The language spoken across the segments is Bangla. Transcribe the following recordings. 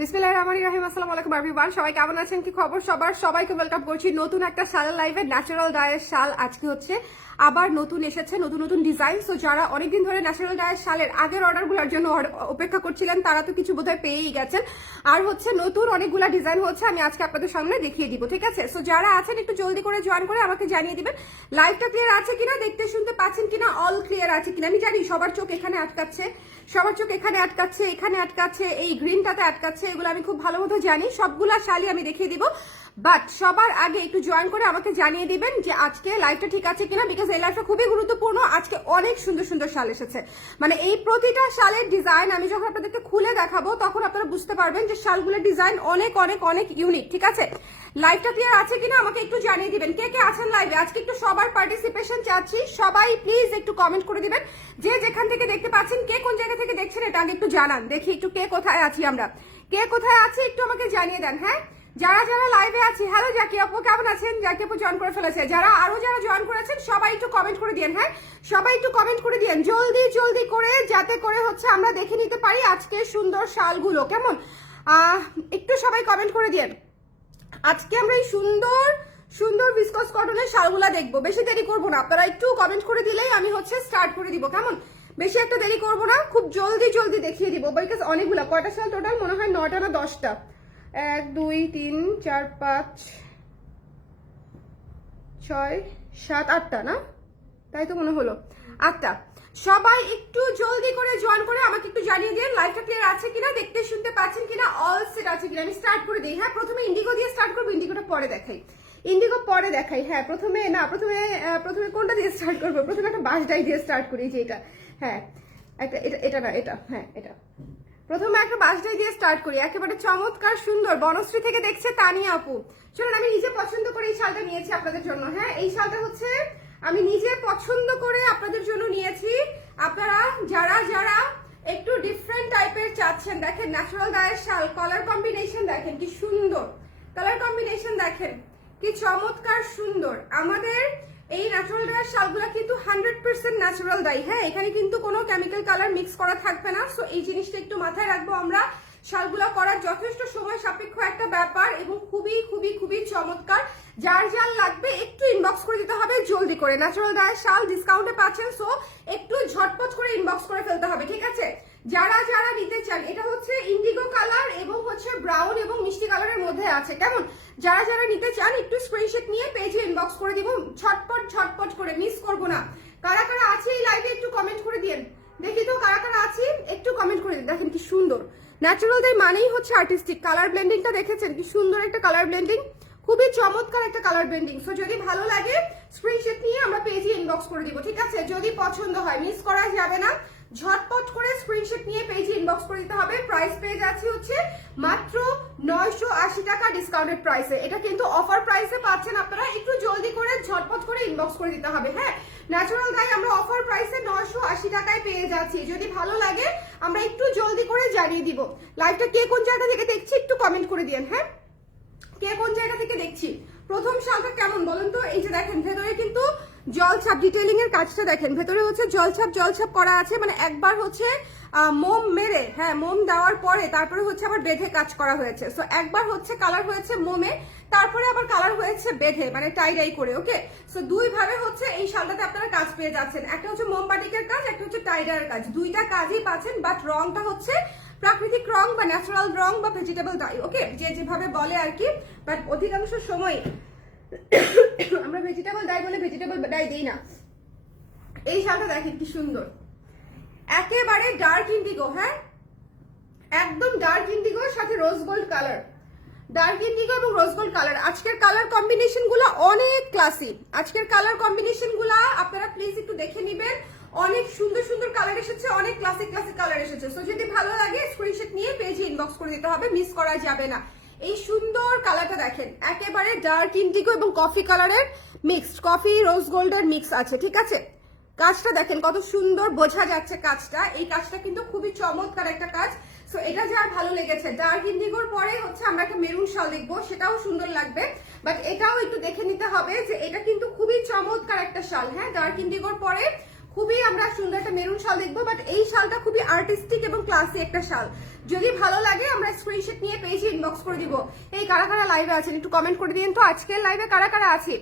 বিসমিল্লাহির রহমানির রহিম। আসসালামু আলাইকুম এভরিওয়ান, সবাই কেমন আছেন, কি খবর সবার? সবাইকে ওয়েলকাম করছি নতুন একটা শালের লাইভে। ন্যাচারাল ডায়ের শাল আজকে হচ্ছে আবার নতুন এসেছে, নতুন নতুন ডিজাইন। সো যারা অনেকদিন ধরে ন্যাচারাল ডায়ের শালের আগের অর্ডারগুলোর জন্য অপেক্ষা করছিলেন তারা তো কিছু বোধহয় পেয়েই গেছেন। আর হচ্ছে নতুন অনেকগুলা ডিজাইন হচ্ছে, আমি আজকে আপনাদের সামনে দেখিয়ে দিব, ঠিক আছে? সো যারা আছেন একটু জলদি করে জয়েন করে আমাকে জানিয়ে দিবেন লাইভটা ক্লিয়ার আছে কিনা, দেখতে শুনতে পাচ্ছেন কিনা, অল ক্লিয়ার আছে কিনা। আমি জানি সবার চোখ এখানে আটকাচ্ছে, সবার চোখ এখানে আটকাচ্ছে, এখানে আটকাচ্ছে, এই গ্রিনটাতে আটকাচ্ছে, এগুলো আমি খুব ভালো মতো জানি। সবগুলা শালই আমি দেখিয়ে দিব, বাট সবার আগে একটু জয়েন করে আমাকে জানিয়ে দিবেন যে আজকে লাইভটা ঠিক আছে কিনা, বিকজ এই লাইভটা খুবই গুরুত্বপূর্ণ। আজকে অনেক সুন্দর সুন্দর শাল এসেছে, মানে এই প্রতিটা শালের ডিজাইন আমি যখন আপনাদেরকে খুলে দেখাবো তখন আপনারা বুঝতে পারবেন যে শালগুলোর ডিজাইন অনেক অনেক অনেক ইউনিক, ঠিক আছে? লাইভটা ক্লিয়ার আছে কিনা আমাকে একটু জানিয়ে দিবেন। কে কে আছেন লাইভে আজকে একটু সবার পার্টিসিপেশন চাচ্ছি। সবাই প্লিজ একটু কমেন্ট করে দিবেন যে যেখান থেকে দেখতে পাচ্ছেন, কে কোন জায়গা থেকে দেখছেন এটা আগে একটু জানান, দেখি একটু কে কোথায় আছি, আমরা কে কোথায় আছি একটু আমাকে জানিয়ে দেন। হ্যাঁ, যারা যারা লাইভে আছি, হ্যালো জাকি আপু, কেমন আছেন? জাকি আপু জয়েন করে ফেলেছে। যারা জয়েন করেছেন সবাই একটু কমেন্ট করে দিয়েন। হ্যাঁ, সবাই একটু কমেন্ট করে দিয়েন জলদি জলদি করে, যাতে করে হচ্ছে আমরা দেখে নিতে পারি আজকে সুন্দর শালগুলো কেমন। একটু সবাই কমেন্ট করে দিয়েন। আজকে আমরা এই সুন্দর সুন্দর ভিসকস কটনের শালগুলা দেখবো, বেশি দেরি করবো না। আপনারা একটু কমেন্ট করে দিলেই আমি হচ্ছে স্টার্ট করে দিব, কেমন? বেশি একটা দেরি করবো না, খুব জলদি জলদি দেখিয়ে দিব, বিকজ অনেকগুলা। কয়টা শাল টোটাল? মনে হয় 9টা না 10টা। 1 2 3 4 5 6 7 8টা না, তাই তো মনে হলো 8টা। সবাই একটু জলদি করে জয়েন করে আমাকে একটু জানিয়ে দিন লাইভটা ক্লিয়ার আছে কিনা, দেখতে শুনতে পাচ্ছেন কিনা, অল সেট আছে কিনা। আমি স্টার্ট করে দিই। হ্যাঁ, প্রথমে ইন্ডিগো দিয়ে স্টার্ট করবো, ইন্ডিগোটা পরে দেখাই, ইন্ডিগো পরে দেখাই। হ্যাঁ, প্রথমে প্রথমে কোনটা দিয়ে স্টার্ট করবো? প্রথমে একটা বাঁশ ডাই দিয়ে স্টার্ট করি, যে এটা। হ্যাঁ, একটা এটা না, এটা, হ্যাঁ এটা। প্রথমে একটা বাঁশডাই দিয়ে স্টার্ট করি, একেবারে চমৎকার সুন্দর। বনশ্রী থেকে দেখছে তানিয়া আপু। চলুন, আমি নিজে পছন্দ করে এই শালটা নিয়েছি আপনাদের জন্য। হ্যাঁ, এই শালটা হচ্ছে আমি নিজে পছন্দ করে আপনাদের জন্য নিয়েছি। আপনারা যারা যারা একটু ডিফারেন্ট টাইপের চাচ্ছেন, দেখেন ন্যাচারাল ডায়ের শাল, কালার কম্বিনেশন দেখেন কি সুন্দর, কালার কম্বিনেশন দেখেন কি চমৎকার সুন্দর। আমাদের এই ন্যাচারাল ডায়ের শালগুলা কিন্তু 100% ন্যাচারাল ডাই। হ্যাঁ, এখানে কিন্তু কোনো কেমিক্যাল কালার মিক্স করা থাকবে না। সো এই জিনিসটা একটু মাথায় রাখবো আমরা। শালগুলা করার যথেষ্ট সময় সাপেক্ষ একটা ব্যাপার এবং খুবই খুবই খুবই চমৎকার। যার যার লাগবে একটু ইনবক্স করে দিতে হবে জলদি করে। ন্যাচারাল ডায়ের শাল ডিসকাউন্টে পাচ্ছেন, সো একটু ঝটপট করে ইনবক্স করে ফেলতে হবে, ঠিক আছে? যারা যারা নিতে চান, এটা হচ্ছে ইন্ডিগো কালার এবং হচ্ছে ব্রাউন এবং মিষ্টি কালারের মধ্যে আছে, কেমন? যারা যারা নিতে চান একটু স্ক্রিনশট নিয়ে পেজে ইনবক্স করে দিব, ঝটপট ঝটপট করে, মিস করব না। কারা কারা আছে এই লাইভে একটু কমেন্ট করে দিন, দেখি তো কারা কারা আছে, একটু কমেন্ট করে দিন। দেখেন কি সুন্দর, ন্যাচারাল ডাই মানেই হচ্ছে আর্টিস্টিক। কালার ব্লেন্ডিংটা দেখেছেন কি সুন্দর একটা কালার ব্লেন্ডিং, খুবই চমৎকার একটা কালার ব্লেন্ডিং। সো যদি ভালো লাগে স্ক্রিনশট নিয়ে আমরা পেজে ইনবক্স করে দিব, ঠিক আছে? যদি পছন্দ হয়, মিস করা যাবে না, ঝটপট করে স্ক্রিনশট নিয়ে পেজে ইনবক্স করে দিতে হবে। প্রাইস পেয়ে যাচ্ছে হচ্ছে মাত্র 980 টাকা ডিসকাউন্টেড প্রাইসে। এটা কিন্তু অফার প্রাইসে পাচ্ছেন আপনারা, একটু জলদি করে ঝটপট করে ইনবক্স করে দিতে হবে। হ্যাঁ, ন্যাচারাল গাই আমরা অফার প্রাইসে 980 টাকায় পেয়ে যাচ্ছি। যদি ভালো লাগে আমরা একটু জলদি করে জানিয়ে দিব। লাইভটা কে কোন জায়গা থেকে দেখছি একটু কমেন্ট করে দিন। হ্যাঁ, কে কোন জায়গা থেকে দেখছি? প্রথম শালটা কেমন বলেন তো? এই যে দেখেন ভেতরে কিন্তু জলছাপ, ডিটেইলিং এর কাজটা দেখেন, ভেতরে হচ্ছে জলছাপ করা আছে, মানে একবার হচ্ছে মোম মেরে, হ্যাঁ মোম দেওয়ার পরে তারপরে হচ্ছে আবার বেঁধে কাজ করা হয়েছে। সো একবার হচ্ছে কালার হয়েছে মোমে, তারপরে আবার কালার হয়েছে বেঁধে, মানে টাই ডাই করে। ওকে, সো দুই ভাবে হচ্ছে এই শালটাতে আপনারা কাজ পেয়ে যাচ্ছেন। একটা হচ্ছে মোম বাটিকের কাজ, একটা হচ্ছে টাই ডাইয়ের কাজ, দুইটা কাজই পাচ্ছেন। বাট রংটা হচ্ছে প্রাকৃতিক রং বা ন্যাচারাল রং বা ভেজিটেবল ডাই, ওকে, যে যেভাবে বলে আর কি। বাট অধিকাংশ সময় আমরা ভেজিটেবল ডাই বলে ভেজিটেবল ডাই দিই না। এই শালটা দেখেন কি সুন্দর, একেবারে ডার্ক ইন্ডিগো। হ্যাঁ, একদম ডার্ক ইন্ডিগোর সাথে rose gold colour, dark Indigo এবং রোজ গোল্ড কালার। আজকের কালার কম্বিনেশন গুলা অনেক ক্লাসি, আজকের কালার কম্বিনেশন গুলা আপনারা প্লিজ একটু দেখে নিবেন। অনেক সুন্দর সুন্দর কালার এসেছে, অনেক ক্লাসিক ক্লাসিক কালার এসেছে। সো যদি ভালো লাগে স্ক্রিনশট নিয়ে পেজে ইনবক্স করে দিতে হবে, মিস করা যাবে না। এই সুন্দর কালারটা দেখেন, একেবারে ডার্ক ইন্ডিগো এবং কফি কালারের মিক্সড, কফি রোজ গোল্ডের মিক্স আছে, ঠিক আছে? কাজটা দেখেন কত সুন্দর বোঝা যাচ্ছে কাজটা। এই কাজটা কিন্তু খুবই চমৎকার একটা কাজ। সো এটা যার ভালো লেগেছে, ডার্ক ইন্ডিগোর পরে হচ্ছে আমরা একটা মেরুন শাল দেখবো, সেটাও সুন্দর লাগবে। বাট এটাও একটু দেখে নিতে হবে যে এটা কিন্তু খুবই চমৎকার একটা শাল। হ্যাঁ, ডার্ক ইন্ডিগোর পরে খুবই আমরা সুন্দর একটা মেরুন শাল দেখবো, বাট এই শালটা খুবই আর্টিস্টিক এবং ক্লাসি একটা শাল। যদি ভালো লাগে আমরা স্ক্রিনশট নিয়ে পেজে ইনবক্স করে দিব। এই কারা কারা লাইভে আছেন একটু কমেন্ট করে দিন তো, আজকের লাইভে কারা কারা আছে।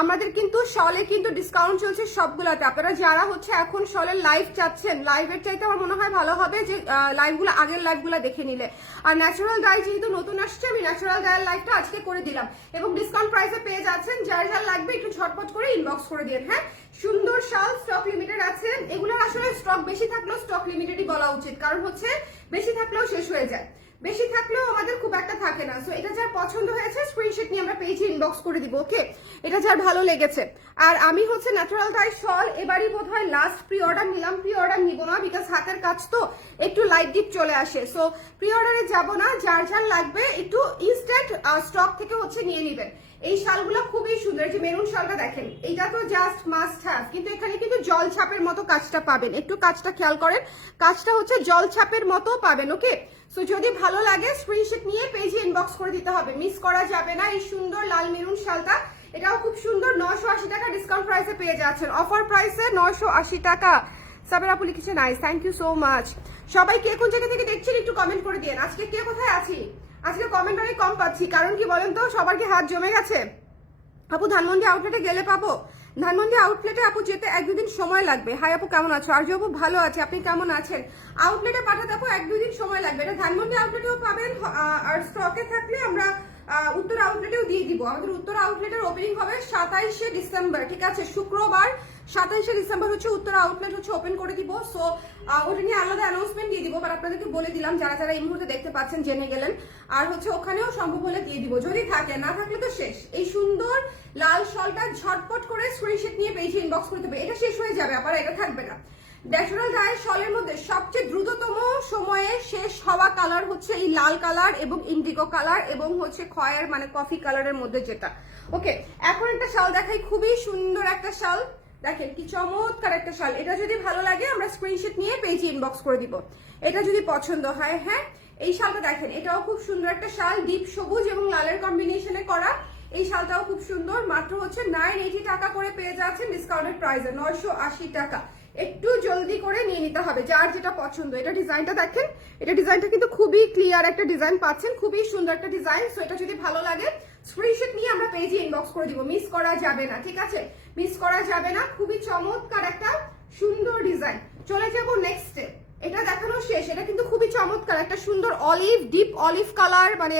আমাদের কিন্তু শলে কিন্তু ডিসকাউন্ট চলছে সবগুলোতে। আপনারা যারা হচ্ছে এখন শলের লাইভ চাচ্ছেন, লাইভের চাইতে আমার মনে হয় ভালো হবে যে লাইভগুলো আগের লাইভগুলো দেখে নিলে। আর ন্যাচারাল ডাই যেহেতু নতুন আসছে, আমি ন্যাচারাল ডাইয়ের লাইভটা আজকে করে দিলাম এবং ডিসকাউন্ট প্রাইসে পেয়ে যাচ্ছেন। যার যার লাগবে একটু ঝটপট করে ইনবক্স করে দিন। হ্যাঁ, সুন্দর শাল স্টক লিমিটেড আছে। এগুলোর আসলে স্টক বেশি থাকলেও স্টক লিমিটেডই বলা উচিত, কারণ হচ্ছে বেশি থাকলেও শেষ হয়ে যায়, বেশি থাকলেও আমাদের খুব একটা থাকে না। সো এটা যার পছন্দ হয়েছে স্ক্রিনশট নিয়ে আমরা পেজে ইনবক্স করে দিব। ওকে, এটা যার ভালো লেগেছে। আর আমি হচ্ছে ন্যাচারাল ডাই শল এবারই বোধহয় লাস্ট প্রি অর্ডার নিলাম, প্রি অর্ডার নিব না, বিকজ হাতের কাজ তো একটু লাইট ডিপ চলে আসে। সো প্রি অর্ডারে যাব না, যার যার লাগবে একটু ইনস্ট্যান্ট স্টক থেকে হচ্ছে নিয়ে নেবেন। এই শালগুলো খুবই সুন্দর। যে মেরুন শালটা দেখেন, এইটা তো জাস্ট মাস্ট হ্যাভ, কিন্তু এখানে কিন্তু জল ছাপের মতো কাজটা পাবেন। একটু কাজটা খেয়াল করেন, কাজটা হচ্ছে জল ছাপের মতো পাবেন। ওকে, সো যদি ভালো লাগে স্ক্রিনশট নিয়ে পেজে ইনবক্স করে দিতে হবে, মিস করা যাবে না। এই সুন্দর লাল মেরুন শালটা, এটাও খুব সুন্দর। 980 টাকা ডিসকাউন্ট প্রাইসে পেয়ে যাচ্ছেন, অফার প্রাইসে 980 টাকা। সাবের আপু লিখেছে nice, thank you so much. সবাই কে কোন জায়গা থেকে দেখছেন একটু কমেন্ট করে দিন। আজকে কে কোথায় আছি? আজকে কমেন্ট অনেক কম পাচ্ছি, কারণ কি বলেন তো, সবার কি হাত জমে গেছে? আপু ধানমন্ডি আউটলেটে গেলে পাবো? ধানমন্ডি আউটলেটে আপু যেতে 1-2 দিন সময় লাগবে। হাই আপু কেমন আছো? আর্য আপু ভালো আছে, আপনি কেমন আছেন? আউটলেটে পাঠাতে আপু 1-2 দিন সময় লাগবে। এটা ধানমন্ডি আউটলেটেও পাবেন, আর স্টকে থাকলে আমরা উত্তর আউটলেটেও দিয়ে দিব। আমাদের উত্তর আউটলেটের ওপেনিং হবে 27শে ডিসেম্বর, ঠিক আছে, শুক্রবার 27শে ডিসেম্বর হচ্ছে উত্তর আউটলেট হচ্ছে ওপেন করে দিব। সো ওটা নিয়ে আলাদা অ্যানাউন্সমেন্ট দিয়ে দিব, বাট আপনাদেরকে বলে দিলাম যারা যারা এই মুহূর্তে দেখতে পাচ্ছেন জেনে গেলেন। আর হচ্ছে ওখানেও সম্ভব হলে দিয়ে দিব, যদি থাকে, না থাকলে তো শেষ। এই সুন্দর লাল শলটা ঝটপট করে স্ক্রিনশট নিয়ে পেজে ইনবক্স করতে হবে, এটা শেষ হয়ে যাবে, আবার এটা থাকবে না। ন্যাচারাল ডাই শলের মধ্যে সবচেয়ে দ্রুততম সময়ে শেষ হওয়া কালার হচ্ছে এই লাল কালার এবং ইন্ডিগো কালার এবং হচ্ছে খয়ের মানে কফি কালারের মধ্যে যেটা। ওকে, এখন একটা শাল দেখাই, খুবই সুন্দর একটা শাল। দেখেন কি চমৎকার একটা শাল। এটা যদি ভালো লাগে আমরা স্ক্রিনশট নিয়ে পেজে ইনবক্স করে দিব, এটা যদি পছন্দ হয়। হ্যাঁ, এই শালটা দেখেন, এটাও খুব সুন্দর একটা শাল, ডিপ সবুজ এবং লালের কম্বিনেশনে করা। এই শালটাও খুব সুন্দর, মাত্র হচ্ছে 980 টাকা করে পেয়ে যাচ্ছেন ডিসকাউন্টেড প্রাইসে, 980 টাকা। একটু জলদি করে নিয়ে নিতে হবে যার যেটা পছন্দ। এটা ডিজাইনটা দেখেন, এটা ডিজাইনটা কিন্তু খুবই ক্লিয়ার একটা ডিজাইন পাচ্ছেন, খুবই সুন্দর একটা ডিজাইন। সো এটা যদি ভালো লাগে স্ক্রিনশট নিয়ে আমরা পেজে ইনবক্স করে দিব, মিস করা যাবে না, ঠিক আছে, মিস করা যাবে না। খুবই চমৎকার একটা সুন্দর ডিজাইন। চলে যাবো নেক্সটে, এটা দেখানো শেষ। এটা কিন্তু খুবই চমৎকার একটা সুন্দর অলিভ, ডিপ অলিভ কালার, মানে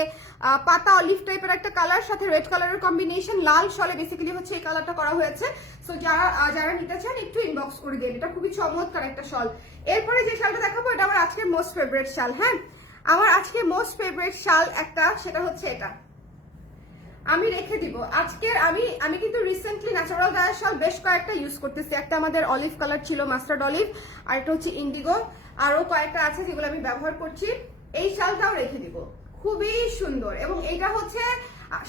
পাতা অলিভ টাইপের একটা কালার, সাথে রেড কালারের কম্বিনেশন, লাল শলে বেসিক্যালি হচ্ছে এই কালারটা করা হয়েছে। সো যারা যারা নিতে চান একটু ইনবক্স করে দিন, এটা খুবই চমৎকার একটা শল। এরপরে যে শালটা দেখাবো এটা আমার আজকের মোস্ট ফেভারিট শাল। হ্যাঁ, আমার আজকে মোস্ট ফেভারিট শাল একটা, সেটা হচ্ছে এটা আমি রেখে দিব আজকের। আমি কিন্তু রিসেন্টলি ন্যাচারাল ডাই শাল বেশ কয়েকটা ইউজ করতেছি। একটা আমাদের অলিভ কালার ছিল, মাস্টার্ড অলিভ, আর এটা হচ্ছে ইন্ডিগো, আরো কয়েকটা আছে যেগুলো আমি ব্যবহার করছি। এই শালটাও রেখে দিব, খুবই সুন্দর। এবং এটা হচ্ছে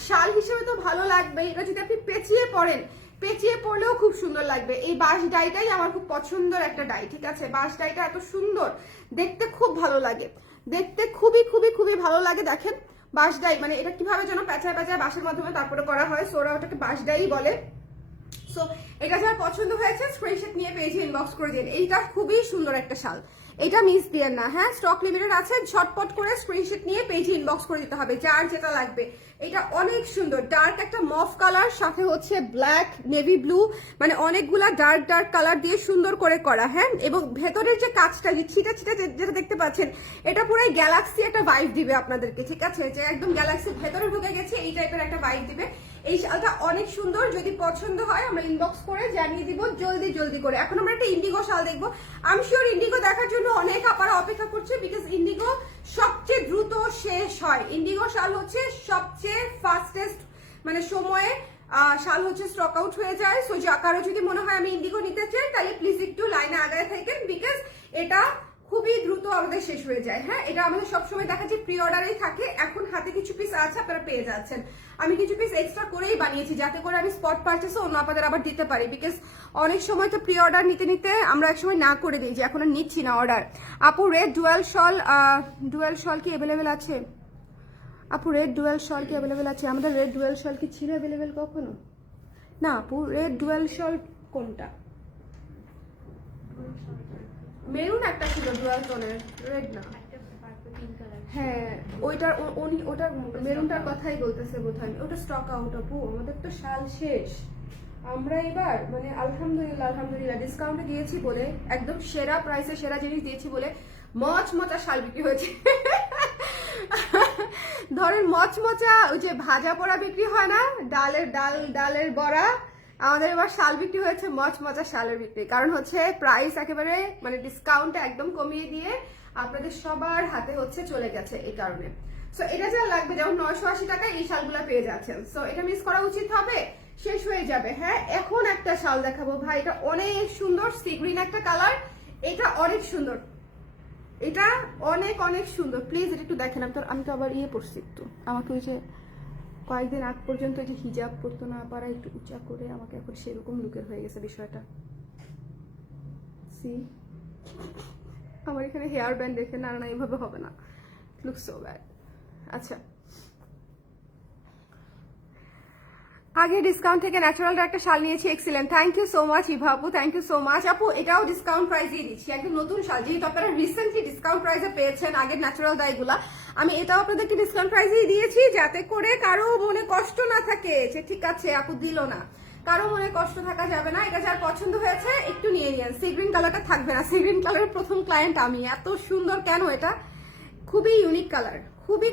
শাল হিসেবে তো ভালো লাগবে, এটা যদি আপনি পেঁচিয়ে পরেন, পেঁচিয়ে পড়লেও খুব সুন্দর লাগবে। এই বাঁশ ডাইটাই আমার খুব পছন্দের একটা ডাই, ঠিক আছে, বাঁশ ডাইটা এত সুন্দর দেখতে, খুব ভালো লাগে দেখতে, খুবই খুবই খুবই ভালো লাগে। দেখেন বাঁশ ডাই, মানে এটা কিভাবে যেন পেঁচায় পেঁচায় বাঁশের মাধ্যমে তারপরে করা হয়, সো ওরা ওটাকে বাঁশ ডাই বলে। সো এটা যার পছন্দ হয়েছে স্ক্রিনশট নিয়ে পেজে ইনবক্স করে দিন। এইটা খুবই সুন্দর একটা শাল, এটা মিস দিয়েন না। হ্যাঁ, স্টক লিমিটেড আছে, ঝটপট করে স্ক্রিনশট নিয়ে পেজে ইনবক্স করে দিতে হবে যার যেটা লাগবে। এটা অনেক সুন্দর, ডার্ক একটা মফ কালার, সাথে হচ্ছে ব্ল্যাক, নেভি ব্লু, মানে অনেকগুলা ডার্ক ডার্ক কালার দিয়ে সুন্দর করে করা। হ্যাঁ, এবং ভেতরের যে কাজটা, যে ছিটা ছিটা যেটা দেখতে পাচ্ছেন, এটা পুরো গ্যালাক্সি একটা ভাইব দিবে আপনাদেরকে, ঠিক আছে, যে একদম গ্যালাক্সির ভেতরে ঢুকে গেছে এই টাইপের একটা ভাইব দিবে। এই শালটা অনেক সুন্দর, যদি পছন্দ হয় আমরা ইনবক্স করে জানিয়ে দিব জলদি জলদি করে। এখন আমরা একটা ইন্ডিগো শাল দেখবো। আমি শিওর ইন্ডিগো দেখার জন্য অনেক আপারা অপেক্ষা করছে, বিকজ ইন্ডিগো সবচেয়ে দ্রুত শেষ হয়। ইন্ডিগো শাল হচ্ছে সবচেয়ে ফাস্টেস্ট মানে সময়ে শাল হচ্ছে স্টক আউট হয়ে যায়। সো কারো যদি মনে হয় আমি ইন্ডিগো নিতে চাই, তাহলে প্লিজ একটু লাইনে আগায় থাকেন, বিকজ এটা খুবই দ্রুত আমাদের শেষ হয়ে যায়। হ্যাঁ, এটা আমাদের সবসময় দেখা যায় প্রি অর্ডারেই থাকে। এখন হাতে কিছু পিস আছে, আপনারা পেয়ে যাচ্ছেন। আমি কিছু পিস এক্সট্রা করেই বানিয়েছি যাতে করে আমি স্পট পারচেসে অন্য আপনাদের আবার দিতে পারি, বিকজ অনেক সময় তো প্রি অর্ডার নিতে নিতে আমরা একসময় না করে দিই যে এখন আর নিচ্ছি না অর্ডার। আপু রেড ডুয়াল শল কি অ্যাভেলেবেল আছে? আপু রেড ডুয়াল শল কি অ্যাভেলেবেল আছে? আমাদের রেড ডুয়াল শল কি ছিল অ্যাভেলেবেল কখনো? না আপু, রেড ডুয়াল শল কোনটা? মেরুন একটা ছিল ডুয়াল টোনের, রেড না। হ্যাঁ ওটার মেরুনটার কথাই বলতেছে বোধহয়। ওটা স্টক আউট আপু, আমাদের তো শাল শেষ। আমরা এবার মানে আলহামদুলিল্লাহ ডিসকাউন্টে দিয়েছি বলে, একদম সেরা প্রাইসে সেরা জিনিস দিয়েছি বলে মচমচা শাল বিক্রি হয়েছে। ধরেন মচমচা ওই যে ভাজা পোড়া বিক্রি হয় না, ডালের বড়া, আমাদের এবার শাল বিক্রি হয়েছে মচমচা শালের বিক্রি। কারণ হচ্ছে প্রাইস একেবারে মানে ডিসকাউন্টে একদম কমিয়ে দিয়ে আপনাদের সবার হাতে হচ্ছে চলে গেছে এই কারণে। সো এটা যা লাগবে, যেমন 980 টাকায় এই শালগুলা পেয়ে যাচ্ছেন। সো এটা মিস করা উচিত হবে, শেষ হয়ে যাবে। হ্যাঁ এখন একটা শাল দেখাবো ভাই, এটা অনেক সুন্দর, সি গ্রিন একটা কালার, এটা অনেক সুন্দর, এটা অনেক সুন্দর। প্লিজ এটা একটু দেখেন। আমি তো আবার পড়ছি একটু, আমাকে ওই যে কয়েকদিন আগ পর্যন্ত যে হিজাব পরতো না পারা, একটু উঁচা করে আমাকে এখন সেরকম লুকের হয়ে গেছে বিষয়টা। সি আমার এখানে হেয়ার ব্যান্ড দেখে না এইভাবে হবে না, লুক সো ব্যাড। আচ্ছা আগে ডিসকাউন্ট থেকে ন্যাচারালটা একটা শাল নিয়েছি, excellent, thank you so much Eva আপু, থ্যাংক ইউ সো মাচ আপু। এটাও ডিসকাউন্ট প্রাইসেই দিচ্ছি, একদম নতুন শাল, যেহেতু আপনারা রিসেন্টলি ডিসকাউন্ট প্রাইসে পেয়েছেন আগের ন্যাচারাল ডাইগুলা, আমি এটাও আপনাদেরকে ডিসকাউন্ট প্রাইসেই দিয়েছি, যাতে করে কারো মনে কষ্ট না থাকে যে ঠিক আছে আপু দিল না, কারো মনে কষ্ট থাকা যাবে না। এটা যার পছন্দ হয়েছে একটু নিয়ে নিন। সি গ্রিন কালারটা থাকবে না, সি গ্রিন কালারের প্রথম ক্লায়েন্ট আমি। এত সুন্দর কেন, এটা খুবই ইউনিক কালার,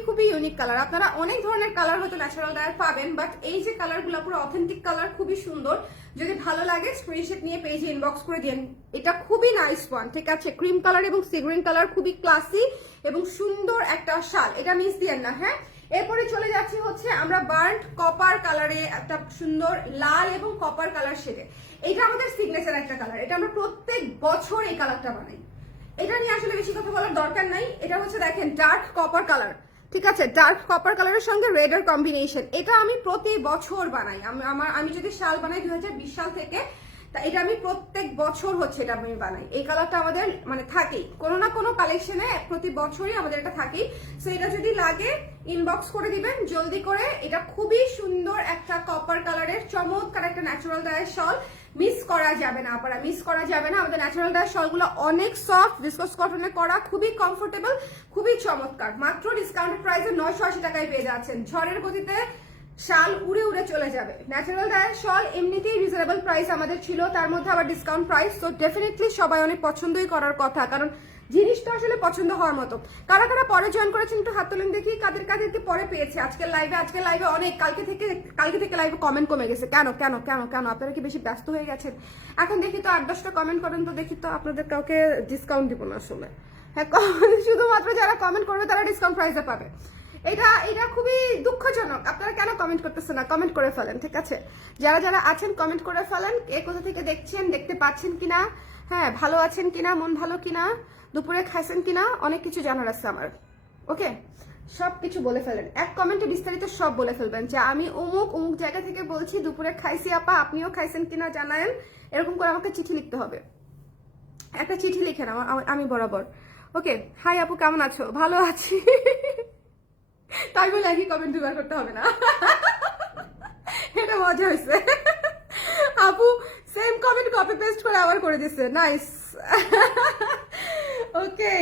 খুবই ইউনিক কালার। আপনারা অনেক ধরনের কালার হয়তো ন্যাচারাল ডায়ার পাবেন, বাট এই যে কালারগুলো পুরো অথেন্টিক কালার, খুবই সুন্দর। যদি ভালো লাগে স্ক্রিনশট নিয়ে পেজে ইনবক্স করে দিন। এটা খুবই নাইস ওয়ান, ঠিক আছে। ক্রিম কালার এবং সি গ্রিন কালার, খুবই ক্লাসি এবং সুন্দর একটা শাল, এটা মিস দিয়েন না। হ্যাঁ এরপরে চলে যাচ্ছি হচ্ছে আমরা বার্ন্ট কপার কালারে, একটা সুন্দর লাল এবং কপার কালার শেডে। এটা আমাদের সিগনেচার একটা কালার, এটা আমরা প্রত্যেক বছর এই কালারটা বানাই। এটা নিয়ে আসলে বেশি কথা বলার দরকার নাই। এটা হচ্ছে দেখেন ডার্ক কপার কালার, ঠিক আছে, ডার্ক কপার কালারের সঙ্গে রেড এর কম্বিনেশন। এটা আমি প্রতি বছর বানাই, আমি যদি শাল বানাই 2020 সাল থেকে, তা এটা আমি প্রত্যেক বছর হচ্ছে এটা আমি বানাই। এই কালারটা আমাদের মানে থাকেই, কোনো না কোনো কালেকশনে প্রতি বছরই আমাদের এটা থাকেই। সো এটা যদি লাগে ইনবক্স করে দিবেন জলদি করে। এটা খুবই সুন্দর একটা কপার কালারের চমৎকার একটা ন্যাচারাল ডায়ের শল, মিস করা যাবে না আপনারা, মিস করা যাবে না। আমাদের ন্যাচারাল ডায়ের শলগুলো অনেক সফট, ভিসকস কটনে করা, খুবই কমফোর্টেবল, খুবই চমৎকার। মাত্র ডিসকাউন্টেড প্রাইসে 980 টাকায় পেয়ে যাচ্ছেন। ঝড়ের গতিতে শাল উড়ে চলে যাবে। ন্যাচারাল ডায়ের শল এমনিতেই রিজনেবল প্রাইস আমাদের ছিল, তার মধ্যে আবার ডিসকাউন্ট প্রাইস। তো ডেফিনেটলি সবাই অনেক পছন্দই করার কথা, কারণ জিনিসটা আসলে পছন্দ হওয়ার মতো। কারা কারা পরে জয়েন করেছেন একটু হাত তোলেন দেখি, কাদেরকে পরে পেয়েছে আজকের লাইভে অনেক। কালকে থেকে লাইভে কমেন্ট কমে গেছে। কেন আপনারা কি বেশি ব্যস্ত হয়ে গেছেন? এখন দেখি তো 8-10টা কমেন্ট করেন তো দেখি তো, আপনাদের কাউকে ডিসকাউন্ট দিব না আসলে। হ্যাঁ শুধুমাত্র যারা কমেন্ট করবে তারা ডিসকাউন্ট প্রাইসে পাবে। এটা খুবই দুঃখজনক। আপনারা কেন কমেন্ট করতেছেন না? কমেন্ট করে ফেলেন, ঠিক আছে। যারা আছেন কমেন্ট করে ফেলেন, কে কোথা থেকে দেখছেন, দেখতে পাচ্ছেন কিনা, হ্যাঁ ভালো আছেন কিনা, মন ভালো কিনা, দুপুরে খাইছেন কিনা, অনেক কিছু জানার আছে আমার। ওকে সব কিছু বলে ফেলেন, এক কমেন্টে বিস্তারিত সব বলে ফেলবেন যে আমি অমুক জায়গা থেকে বলছি, দুপুরে খাইছি আপা, আপনিও খাইছেন কিনা জানায়েন। এরকম করে আমাকে চিঠি লিখতে হবে, একটা চিঠি লিখেন আমি বরাবর। ওকে হাই আপু কেমন আছো? ভালো আছি। তাই বলে একই কমেন্ট দুবার করতে হবে না, এটা মজা হয়েছে। আপু সেম কমেন্ট কপি পেস্ট করে আবার করে দিচ্ছে, নাইস। ওকে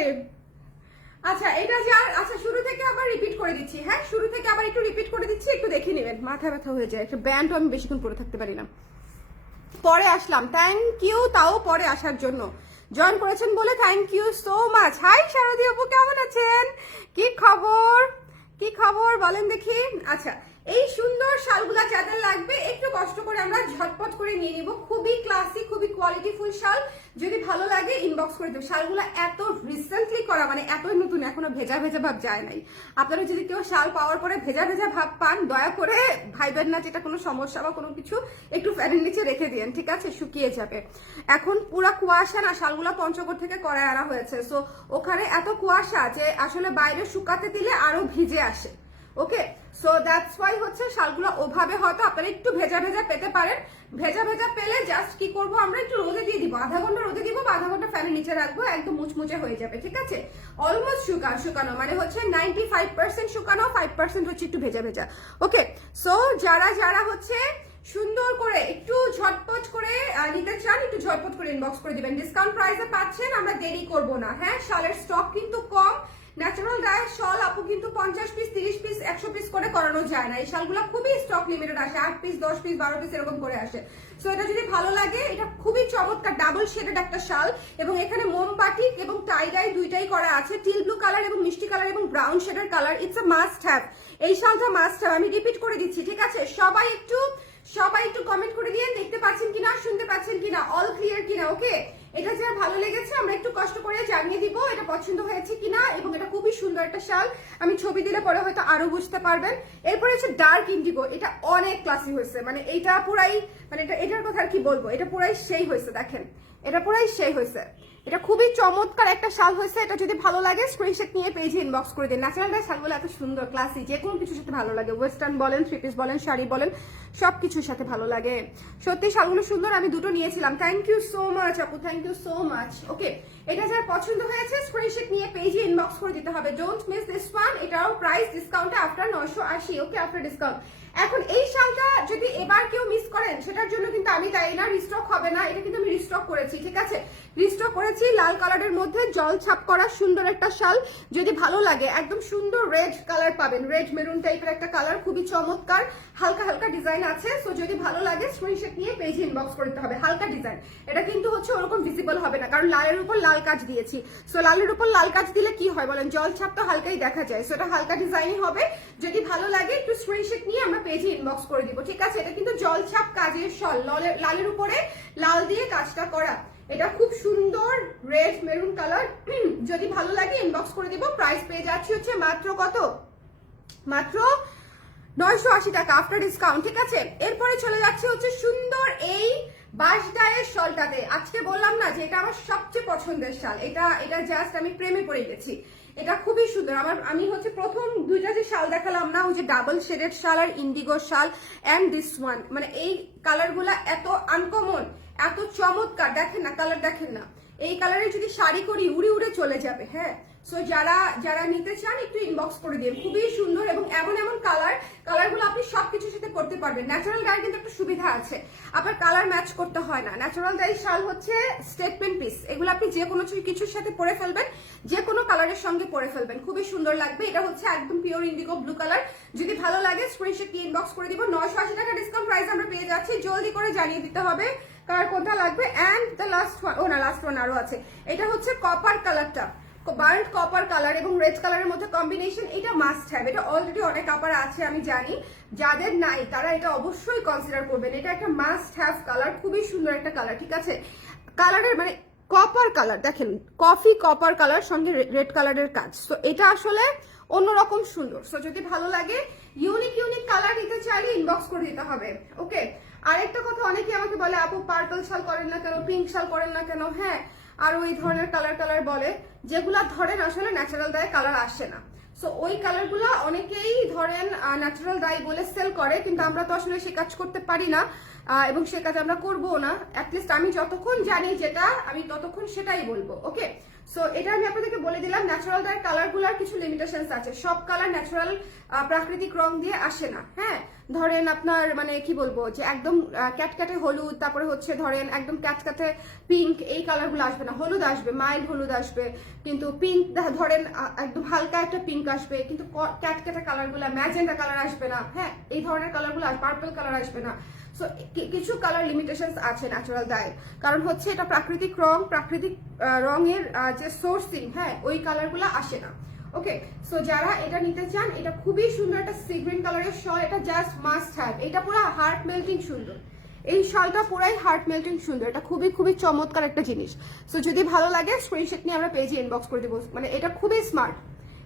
আচ্ছা এটা আচ্ছা শুরু থেকে আবার রিপিট করে দিচ্ছি। হ্যাঁ শুরু থেকে আবার একটু রিপিট করে দিচ্ছি, একটু দেখে নেবেন, মাথা ব্যথা হয়ে যায়। একটা ব্যান্ডও আমি বেশিক্ষণ পরে থাকতে পারি না। পরে আসলাম, থ্যাংক ইউ তাও পরে আসার জন্য। জয়েন করেছেন বলে thank you so much. Hi Shardi আপু কেমন আছেন? কি খবর বলেন দেখি। আচ্ছা এই সুন্দর শালগুলা যাদের লাগবে একটু কষ্ট করে আমরা ঝটপট করে নিয়ে নিব। খুবই ক্লাসি, খুবই কোয়ালিটিফুল শাল, যদি ভালো লাগে ইনবক্স করে দেবো। শালগুলা এত রিসেন্টলি করা, মানে এতই নতুন, এখনো ভেজা ভাব যায় নাই। আপনারা যদি কেউ শাল পাওয়ার পরে ভেজা ভাব পান, দয়া করে ভাইবেন না যেটা কোনো সমস্যা বা কোনো কিছু, একটু ফ্যানের নিচে রেখে দিন, ঠিক আছে, শুকিয়ে যাবে। এখন পুরা কুয়াশা না, শালগুলা পঞ্চগড় থেকে করায় আনা হয়েছে। সো ওখানে এত কুয়াশা যে আসলে বাইরে শুকাতে দিলে আরো ভিজে আসে। ওকে সো দ্যাটস ওয়াই হচ্ছে শালগুলো ওভাবে হয়তো আপনারা একটু ভেজা পেতে পারেন। ভেজা পেলে জাস্ট কি করব আমরা, একটু রোদে দিয়ে দিব, আধা ঘন্টা রোদে দিব, আধা ঘন্টা ফ্যানের নিচে রাখবো, একদম মুচমুচে হয়ে যাবে, ঠিক আছে। অলমোস্ট শুকানো মানে হচ্ছে 95% শুকানো, 5% হচ্ছে একটু ভেজা। ওকে সো যারা হচ্ছে সুন্দর করে একটু ঝটপট করে নিতে চান, একটু ঝটপট করে ইনবক্স করে দিবেন। ডিসকাউন্ট প্রাইসে পাচ্ছেন, আমরা দেরি করব না। হ্যাঁ, শালের স্টক কিন্তু কম। ন্যাচারাল ডায়ের শাল আপু কিন্তু 50 পিস 30 পিস 100 পিস করে করানো যায় না। এই শালগুলো খুবই স্টক লিমিটেড আসে, 8 পিস 10 পিস 12 পিস এরকম করে আসে। সো এটা যদি ভালো লাগে, এটা খুবই চমৎকার ডাবল শেডেড একটা শাল, এবং এখানে মোমবাটিক এবং টাই ডাই দুইটাই করা আছে, টিল ব্লু কালার এবং মিষ্টি কালার এবং ব্রাউন শেডের colour. It's a must have, এই শালটা মাস্ট হ্যাভ। আমি রিপিট করে দিচ্ছি, ঠিক আছে? সবাই একটু কমেন্ট করে দিয়ে দেখতে পাচ্ছেন কিনা, শুনতে পাচ্ছেন কিনা, অল ক্লিয়ার কিনা। ওকে, এটা যার ভালো লেগেছে আমরা একটু কষ্ট করে জানিয়ে দিব এটা পছন্দ হয়েছে কিনা। এবং এটা খুবই সুন্দর একটা শাল, আমি ছবি দিলে পরে হয়তো আরো বুঝতে পারবেন। এরপরে হচ্ছে ডার্ক ইন্ডিগো, এটা অনেক ক্লাসি হয়েছে, মানে এইটা পুরাই, মানে এটার কথা আর কি বলবো, এটা পুরাই সেই হয়েছে। দেখেন, এটা পুরাই সেই হয়েছে, এটা খুবই চমৎকার একটা শাল হয়েছে। এটা যদি ভালো লাগে স্ক্রিনশট নিয়ে পেজে ইনবক্স করে দিন। ন্যাচারাল ডাই শালগুলো এত সুন্দর ক্লাসি, যে কোনো কিছুর সাথে ভালো লাগে, ওয়েস্টার্ন বলেন, থ্রি পিস বলেন, শাড়ি বলেন, সবকিছুর সাথে ভালো লাগে। সত্যি শালগুলো সুন্দর, আমি দুটো নিয়েছিলাম। থ্যাংক ইউ সো মাচ আপু, থ্যাংক ইউ সো মাচ। ওকে, এটা যার পছন্দ হয়েছে স্ক্রিনশট নিয়ে পেজে ইনবক্স করে দিতে হবে। Don't miss this one. এটাও প্রাইস ডিসকাউন্ট আফটার 980। ওকে, আফটার ডিসকাউন্ট। এখন এই শালটা যদি এবার কেউ মিস করেন, সেটার জন্য কিন্তু আমি দায়ী না, রিস্টক হবে না। এটা কিন্তু আমি রিস্টক করেছি, ঠিক আছে? রিস্টক করেছি লাল কালারের মধ্যে জল ছাপ করা সুন্দর একটা শাল। যদি ভালো লাগে, একদম সুন্দর রেড কালার পাবেন, রেড মেরুন টাইপের একটা কালার, খুবই চমৎকার, হালকা হালকা ডিজাইন আছে। সো যদি ভালো লাগে স্ক্রিনশট নিয়ে পেজে ইনবক্স করতে হবে। হালকা ডিজাইন, এটা কিন্তু হচ্ছে ওরকম ভিজিবল হবে না, কারণ লালের উপর লাল কাজ দিয়েছি। সো লালের উপর লাল কাজ দিলে কি হয় বলেন, জল ছাপ তো হালকাই দেখা যায়। সো এটা হালকা ডিজাইনই হবে। যদি ভালো লাগে একটু স্ক্রিনশট নিয়ে আমরা পেজে ইনবক্স করে দিব, ঠিক আছে? এটা কিন্তু জল ছাপ কাজের শাল, লালের উপরে লাল দিয়ে কাজটা করা। এটা খুব সুন্দর রেড মেরুন কালার। যদি ভালো লাগে ইনবক্স করে দিব। প্রাইস পেয়ে যাচ্ছি হচ্ছে মাত্র কত, মাত্র 980 টাকা আফটার ডিসকাউন্ট, ঠিক আছে? এরপরে চলে যাচ্ছে হচ্ছে সুন্দর এই বাঁশ ডায়ের শালটাতে। আজকে বললাম না যে এটা আমার সবচেয়ে পছন্দের শাল, এটা জাস্ট আমি প্রেমে পড়ে গেছি। এটা খুবই সুন্দর। আমি হচ্ছে প্রথম দুইটা যে শাল দেখালাম না, ওই যে ডাবল শেডেড শাল আর ইন্ডিগো শাল এন্ড দিস ওয়ান, মানে এই কালার গুলা এত আনকমন, এত চমৎকার। দেখেন না, কালার দেখেন না, এই কালারে যদি শাড়ি করি উড়ে উড়ে চলে যাবে। হ্যাঁ, সো যারা নিতে চান একটু ইনবক্স করে দিন। খুবই সুন্দর এবং এমন কালারগুলো আপনি সবকিছুর সাথে করতে পারবেন। ন্যাচারাল ডাই কিন্তু একটা সুবিধা আছে, আপনার কালার ম্যাচ করতে হয় না। ন্যাচারাল ডাই শাল হচ্ছে স্টেটমেন্ট পিস, এগুলো আপনি যে কোনো কিছুর সাথে পরে ফেলবেন, যে কোনো কালারের সঙ্গে পরে ফেলবেন, খুবই সুন্দর লাগবে। এটা হচ্ছে একদম পিওর ইন্ডিগো ব্লু কালার। যদি ভালো লাগে স্ক্রিনশট নিয়ে ইনবক্স করে দিব। 980 টাকা ডিসকাউন্ট প্রাইস আমরা পেয়ে যাচ্ছি। জলদি করে জানিয়ে দিতে হবে কার কোনটা লাগবে। এন্ড দ্য লাস্ট ওয়ান, ও না, লাস্ট ওয়ান আরো আছে। এটা হচ্ছে কপার কালারটা, বার্ন্ট কপার কালার এবং রেড কালারের মধ্যে কম্বিনেশন। এটা মাস্ট হ্যাভ, এটা অলরেডি অনেক কাপার আছে আমি জানি, যাদের নাই তারা এটা অবশ্যই কনসিডার করবেন। এটা একটা মাস্ট হ্যাভ কালার, খুবই সুন্দর একটা কালার, ঠিক আছে? কালারের মানে কপার কালার, দেখেন কফি কপার কালার সঙ্গে রেড কালারের কাজ। তো এটা আসলে অন্যরকম সুন্দর। সো যদি ভালো লাগে, ইউনিক কালার নিতে চাইলে ইনবক্স করে দিতে হবে। ওকে, আরেকটা কথা, অনেকে আমাকে বলে আপু পার্পল শাল করেন না কেন, পিঙ্ক শাল করেন না কেন? হ্যাঁ, আর ওই ধরনের কালার বলে, যেগুলা ধরেন আসলে ন্যাচারাল ডাই কালার আসে না। সো ওই কালারগুলো অনেকেই ধরেন ন্যাচারাল ডাই বলে সেল করে, কিন্তু আমরা তো আসলে সে কাজ করতে পারি না, এবং সে কাজ আমরা করবো না। অ্যাটলিস্ট আমি যতক্ষণ জানি যেটা, আমি ততক্ষণ সেটাই বলবো। ওকে, সো এটা আমি আপনাদেরকে বলে দিলাম। ন্যাচারাল ডাই কালারগুলোর কিছু লিমিটেশনস আছে, সব কালার ন্যাচারাল প্রাকৃতিক রং দিয়ে আসে না। হ্যাঁ, ধরেন আপনার মানে কি বলবো, যে একদম ক্যাটক্যাটে হলুদ, তারপরে হচ্ছে ধরেন একদম ক্যাটক্যাটে পিঙ্ক, এই কালারগুলো আসবে না। হলুদ আসবে, মাইল্ড হলুদ আসবে, কিন্তু পিঙ্ক ধরেন একদম হালকা একটা পিঙ্ক আসবে, কিন্তু ক্যাটক্যাটে কালারগুলো, ম্যাজেন্ডা কালার আসবে না। হ্যাঁ, এই ধরনের কালারগুলো, পার্পল কালার আসবে না। সো কিছু কালার লিমিটেশনস আছে ন্যাচারাল ডাই, কারণ হচ্ছে এটা প্রাকৃতিক রং, প্রাকৃতিক রঙের যে সোর্সিং, হ্যাঁ, ওই কালারগুলো আসে না। ওকে, সো যারা এটা নিতে চান, এটা খুবই সুন্দর একটা সি গ্রিন কালারের শাল, এটা জাস্ট মাস্ট হ্যাভ। এটা পুরো হার্ট মেল্টিং সুন্দর, এই শালটা পুরাই হার্ট মেল্টিং সুন্দর। এটা খুবই চমৎকার একটা জিনিস। সো যদি ভালো লাগে স্ক্রিনশট নিয়ে আমরা পেজে ইনবক্স করে দেবো। মানে এটা খুবই স্মার্ট,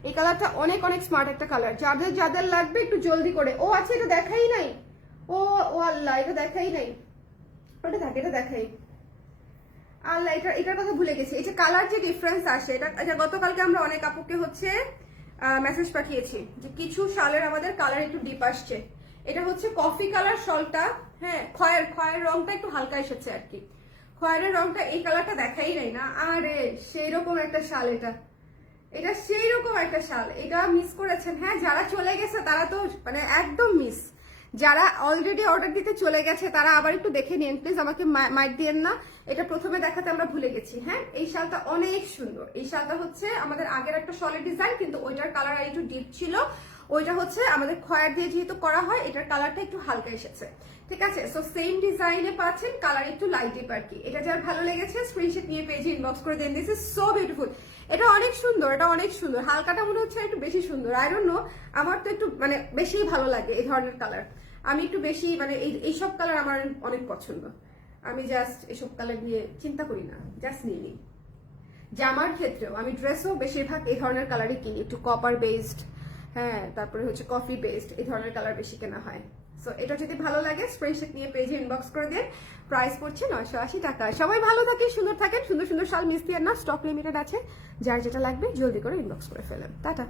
এই কালারটা অনেক স্মার্ট একটা কালার। যাদের লাগবে একটু জলদি করে। ও আচ্ছা, এটা দেখাই নাই, ও আল্লাহ, এটা দেখাই নাই, ওটা থাকে, এটা দেখাই। আল্লাহ, এটার কথা ভুলে গেছি। এই যে কালার যে ডিফারেন্স আসে, এটা গতকালকে আমরা অনেক আপুকে হচ্ছে মেসেজ পাঠিয়েছি যে কিছু শালের আমাদের কালার একটু ডিপ আসছে। এটা হচ্ছে কফি কালার শালটা, হ্যাঁ, খয়ের রংটা একটু হালকা এসেছে আর কি, খয়ের রংটা। এই কালারটা দেখাই নাই না, আরে সেই রকম একটা শাল, এটা সেই রকম একটা শাল। এটা মিস করেছেন। হ্যাঁ, যারা চলে গেছে তারা তো মানে একদম মিস, যারা অলরেডি অর্ডার দিতে চলে গেছে তারা আবার একটু দেখে নিন প্লিজ, আমাকে মাইট দিয়েন না। এটা প্রথমে দেখাতে আমরা ভুলে গেছি। হ্যাঁ, এই শালটা অনেক সুন্দর। এই শালটা হচ্ছে আমাদের আগের একটা সলিড ডিজাইন, কিন্তু ওইটার কালার আর একটু ডিপ ছিল। ওইটা হচ্ছে আমাদের খয়ের দিয়ে যেহেতু করা হয়, এটার কালারটা একটু হালকা এসেছে। ঠিক আছে, সো সেম ডিজাইনে পাচ্ছেন, কালার একটু লাইট ডিপ আর কি। এটা যার ভালো লেগেছে স্ক্রিনশট নিয়ে পেজে ইনবক্স করে দেন। This is so beautiful. এটা অনেক সুন্দর, এটা অনেক সুন্দর। হালকাটা মনে হচ্ছে একটু বেশি সুন্দর। আই ডোন্ট নো, আমার তো একটু মানে বেশিই ভালো লাগে এই ধরনের কালার। আমি একটু বেশি মানে এইসব কালার আমার অনেক পছন্দ। আমি জাস্ট এসব কালার নিয়ে চিন্তা করি না, জাস্ট নিয়ে নিই। জামার ক্ষেত্রেও আমি ড্রেসও বেশিরভাগ এই ধরনের কালারই কিনি, একটু কপার বেসড, হ্যাঁ, তারপরে হচ্ছে কফি বেসড, এই ধরনের কালার বেশি কেনা হয়। সো এটা যদি ভালো লাগে স্ক্রিনশট নিয়ে পেজে ইনবক্স করে দেন। প্রাইস পড়ছে 980 টাকা। সবাই ভালো থাকেন, সুন্দর থাকেন। সুন্দর সুন্দর শাল মিস দিয়েন না, স্টক লিমিটেড আছে। যার যেটা লাগবে জলদি করে ইনবক্স করে ফেলেন। টাটা।